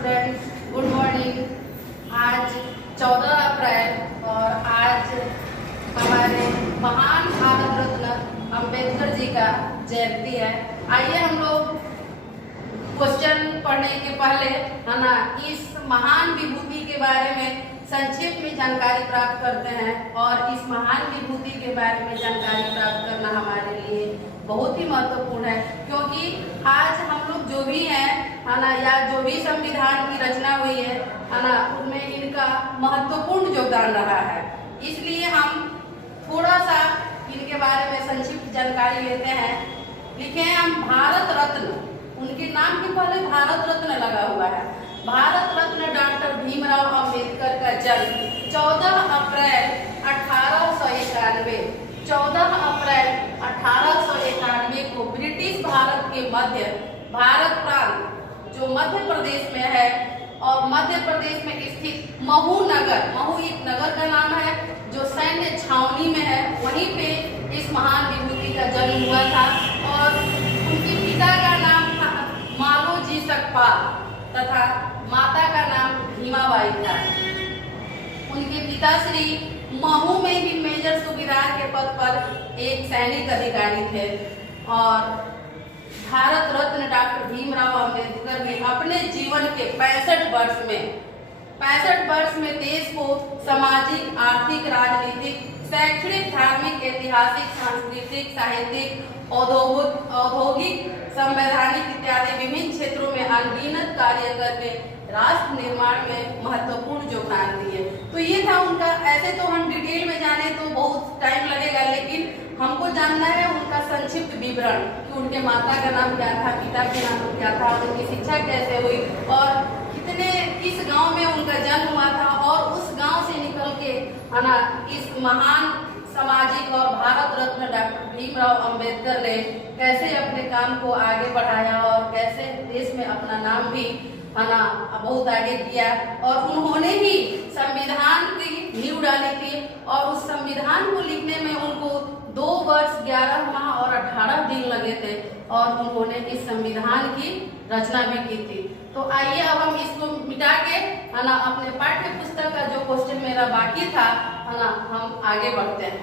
Students, good morning. आज 14 अप्रैल और आज हमारे महान भारत रत्न अंबेडकर जी का जयंती है। आइए हम लोग क्वेश्चन पढ़ने के पहले है ना इस महान विभूति के बारे में संक्षिप्त में जानकारी प्राप्त करते हैं। और इस महान विभूति के बारे में जानकारी प्राप्त करना हमारे लिए बहुत ही महत्वपूर्ण है, क्योंकि आज हम लोग जो भी है ना, या जो भी संविधान की रचना हुई है ना, उनमें इनका महत्वपूर्ण योगदान रहा है। इसलिए हम थोड़ा सा इनके बारे में संक्षिप्त जानकारी लेते हैं। लिखे हैं हम भारत रत्न, उनके नाम के पहले भारत रत्न लगा हुआ है। भारत रत्न डॉक्टर भीमराव अंबेडकर का जन्म 14 अप्रैल 1891 14 अप्रैल 1891 को ब्रिटिश भारत के मध्य भारत प्रांत जो मध्य प्रदेश में है और मध्य प्रदेश में स्थित महू नगर, महू एक नगर का नाम है जो सैन्य छावनी में है, वहीं पे इस महान विभूति का जन्म हुआ था। और उनके पिता का नाम था मालोजी सकपाल तथा माता का नाम भीमाबाई था। उनके पिताश्री महू में भी मेजर सूबेदार के पद पर एक सैनिक अधिकारी थे। और भारत रत्न डॉक्टर भीमराव अंबेडकर ने अपने जीवन के 65 वर्ष में देश को सामाजिक, आर्थिक, राजनीतिक, शैक्षणिक, धार्मिक, ऐतिहासिक, सांस्कृतिक, साहित्यिक, औद्योगिक, संवैधानिक इत्यादि विभिन्न क्षेत्रों में अनगिनत कार्य करके राष्ट्र निर्माण में महत्वपूर्ण योगदान दिए। तो ये था उनका। ऐसे तो हम डिटेल में जाने तो बहुत टाइम लगेगा, लेकिन हमको जानना है उनका संक्षिप्त विवरण कि उनके माता का नाम क्या था, पिता के नाम क्या था, उनकी शिक्षा कैसे हुई और किस गांव में उनका जन्म हुआ था, और उस गांव से निकल के है ना इस महान सामाजिक और भारत रत्न डॉक्टर भीमराव अंबेडकर ने कैसे अपने काम को आगे बढ़ाया और कैसे देश में अपना नाम भी है ना बहुत आगे किया। और उन्होंने ही संविधान की नींव डाली थी और उस संविधान को लिखने में उनको 2 वर्ष 11 माह और 18 दिन लगे थे और उन्होंने इस संविधान की रचना भी की थी। तो आइए अब हम इसको मिटा के है ना अपने पाठ्य पुस्तक का जो क्वेश्चन मेरा बाकी था है ना हम आगे बढ़ते हैं।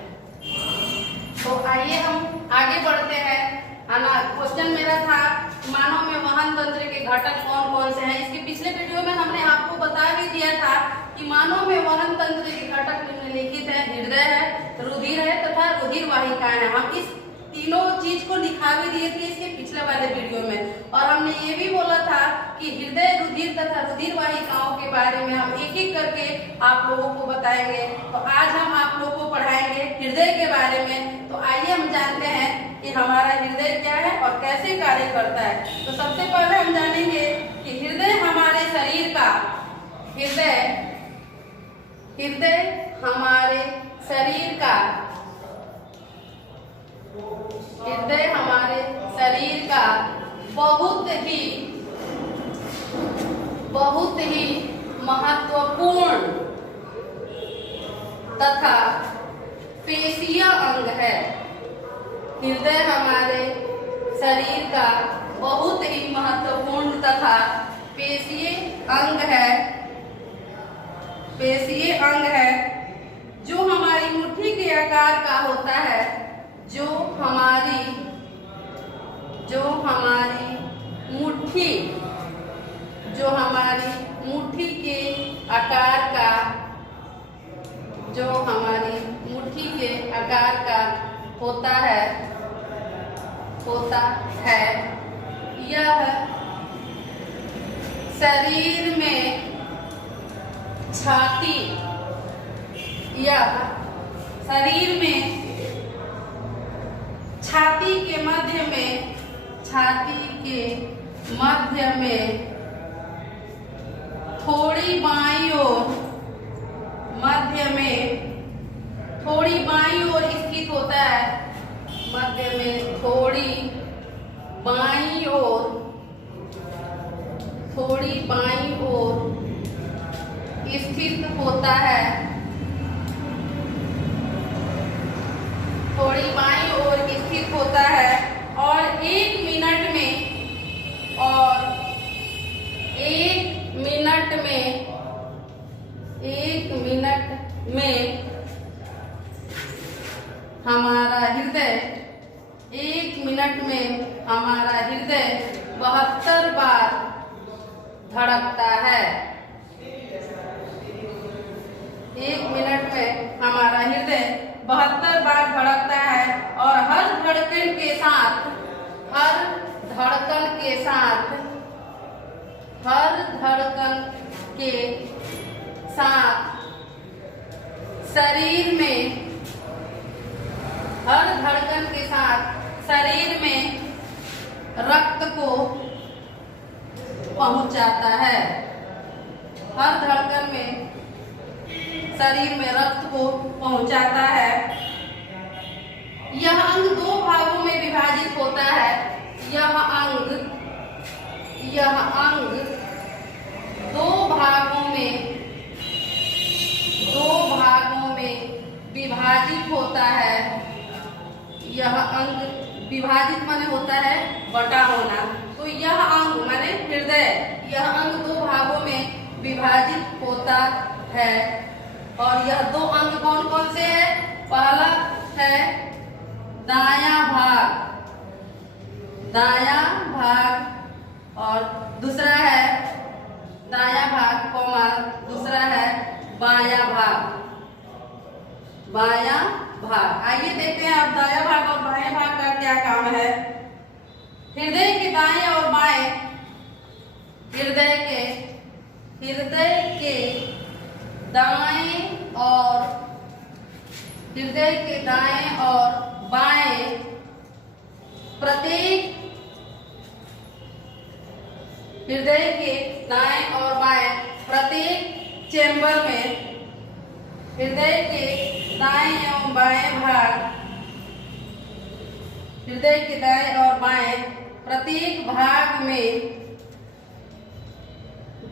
तो आइए हम आगे बढ़ते हैं है ना। क्वेश्चन मेरा था मानव में वहन तंत्र के घटक कौन कौन से हैं। इसके पिछले वीडियो में हमने आपको बता भी दिया था कि मानव में वहन तंत्र के घटक निम्नलिखित है, हृदय है, रुधिर है तथा रुधिर वाहिकाएं हैं। हम इस तीनों चीज को लिखा भी दिए थे इसके पिछले वाले वीडियो में। और हमने ये भी बोला था कि हृदय, रुधिर तथा रुधिर वाहिकाओं के बारे में हम एक एक करके आप लोगों को बताएंगे। तो आज हम आप लोगों को पढ़ाएंगे हृदय के बारे में। तो आइए हम जानते हैं कि हमारा हृदय क्या है और कैसे कार्य करता है। तो सबसे पहले हम जानेंगे कि हृदय हमारे शरीर का हृदय हमारे शरीर का हृदय हमारे शरीर का बहुत ही महत्वपूर्ण तथा पेशीय अंग है। हृदय हमारे शरीर का बहुत ही महत्वपूर्ण तथा पेशीय अंग है जो हमारी मुट्ठी के आकार का होता है, जो हमारी मुट्ठी के आकार का होता है। यह शरीर में छाती के मध्य में थोड़ी बाईं ओर स्थित होता है। मध्य में थोड़ी बाईं ओर स्थित होता है। थोड़ी बाईं ओर स्थित होता है और 1 मिनट में मिनट में हमारा हृदय 72 बार धड़कता है। 1 मिनट में हमारा हृदय 72 बार धड़कता है और हर धड़कन के साथ शरीर में रक्त को पहुंचाता है। हर धड़कन में शरीर में रक्त को पहुंचाता है। यह अंग 2 भागों में विभाजित होता है। यह अंग 2 भागों में विभाजित होता है। यह अंग विभाजित माने होता है बटा होना। तो यह अंग माने हृदय, यह अंग 2 भागों में विभाजित होता है। और यह 2 अंग कौन कौन से है? पहला है दायां भाग और दूसरा है दायां भाग दूसरा है बायां भाग। आइए देखते हैं अब दायां भाग और बायां भाग का क्या काम है। हृदय के दाएं और बाएं हृदय के दाएं और बाएं प्रत्येक चेंबर में हृदय के दाएं और बाएं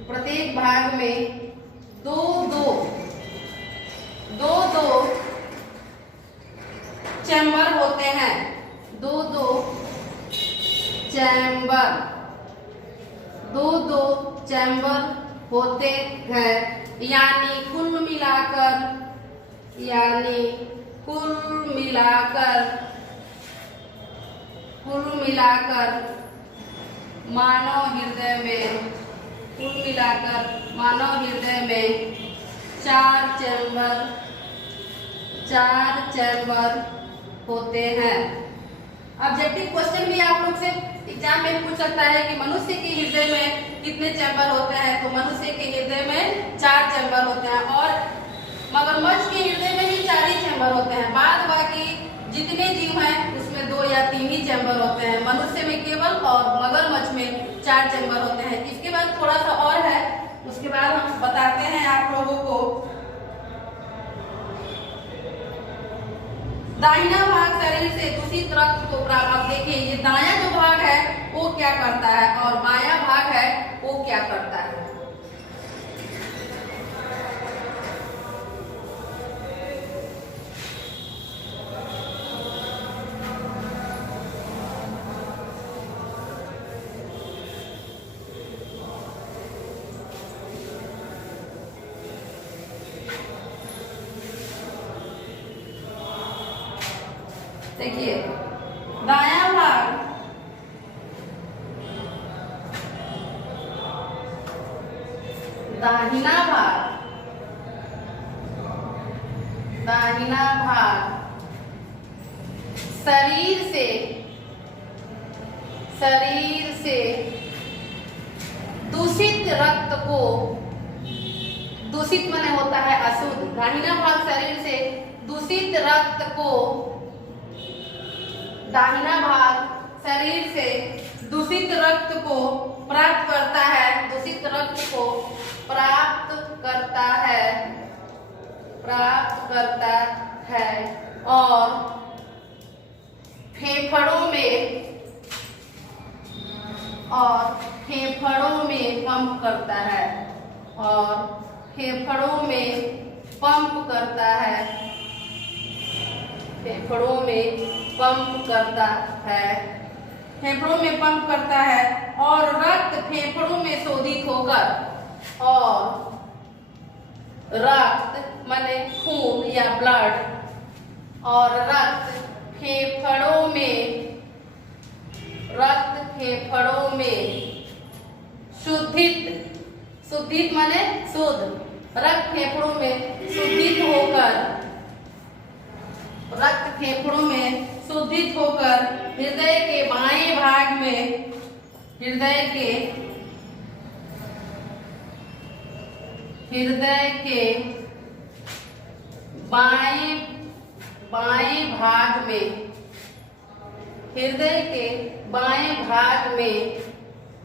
प्रत्येक भाग में दो चैम्बर होते हैं। दो चैम्बर होते हैं। यानी कुल मिलाकर मानव हृदय में 4 चैम्बर होते हैं। ऑब्जेक्टिव क्वेश्चन भी आप लोग से एग्जाम में पूछ सकता है कि मनुष्य के हृदय में कितने चैम्बर होते हैं। तो मनुष्य के हृदय में 4 चैम्बर होते हैं और मगरमच्छ के हृदय में भी 4 ही चैम्बर होते हैं। बाद बाकी जितने जीव हैं उसमें 2 या 3 ही चैम्बर होते हैं। मनुष्य में केवल और मगरमच्छ में 4 चैम्बर होते हैं। इसके बाद थोड़ा सा और है, उसके बाद हम बताते हैं आप लोगों को। दाहिना भाग शरीर से दूषित रक्त को प्राप्त। अब देखिए ये दायां जो भाग है वो क्या करता है और बायां भाग है वो क्या करता है। देखिए दायां भाग दाहिना भाग शरीर से दूषित रक्त को, दूषित माने होता है अशुद्ध, दाहिना भाग शरीर से दूषित रक्त को, दाहिना भाग शरीर से दूषित रक्त को प्राप्त करता है, और फेफड़ों में पंप करता है, फेफड़ों में पंप करता है और रक्त फेफड़ों में शोधित होकर और रक्त माने खून या ब्लड, और रक्त फेफड़ों में शुद्धित, शुद्धित माने शुद्ध, रक्त फेफड़ों में शुद्धित होकर, रक्त फेफड़ों में शुद्धित होकर हृदय के बाएं भाग में, हृदय के बाएं भाग में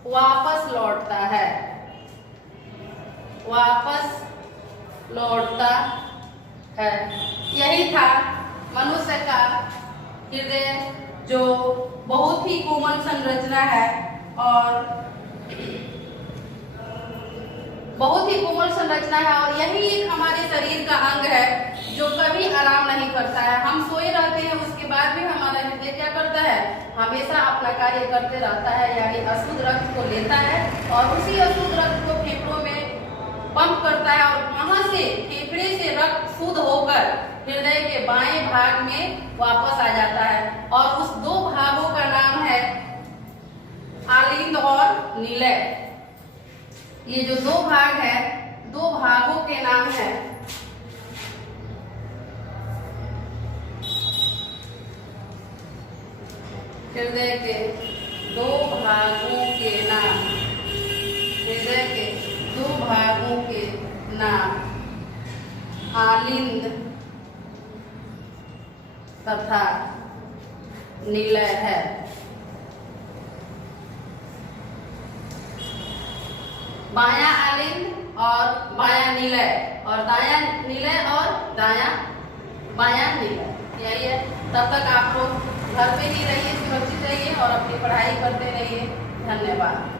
वापस लौटता है। यही था मनुष्य का हृदय, जो बहुत ही कोमल संरचना है और यही एक हमारे शरीर का अंग है जो कभी आराम नहीं करता है। हम सोए रहते हैं, उसके बाद भी हमारा हृदय क्या करता है, हमेशा अपना कार्य करते रहता है, यानी अशुद्ध रक्त को लेता है और उसी अशुद्ध रक्त को फेफड़ों में पंप करता है और वहां से फेफड़े से रक्त शुद्ध होकर हृदय के बाएं भाग में वापस आ जाता है। और उस दो भागों का नाम है आलिंद और निलय। ये जो दो भाग है, दो भागों के नाम है हृदय के दो भागों के नाम, हृदय के दो भागों के नाम आलिंद तथा निलय है। बायां आलिंद और बायां निलय, और दायां निलय और बायां निलय, यही है। तब तक आप लोग घर पे ही रहिए, सुरक्षित रहिए और अपनी पढ़ाई करते रहिए। धन्यवाद।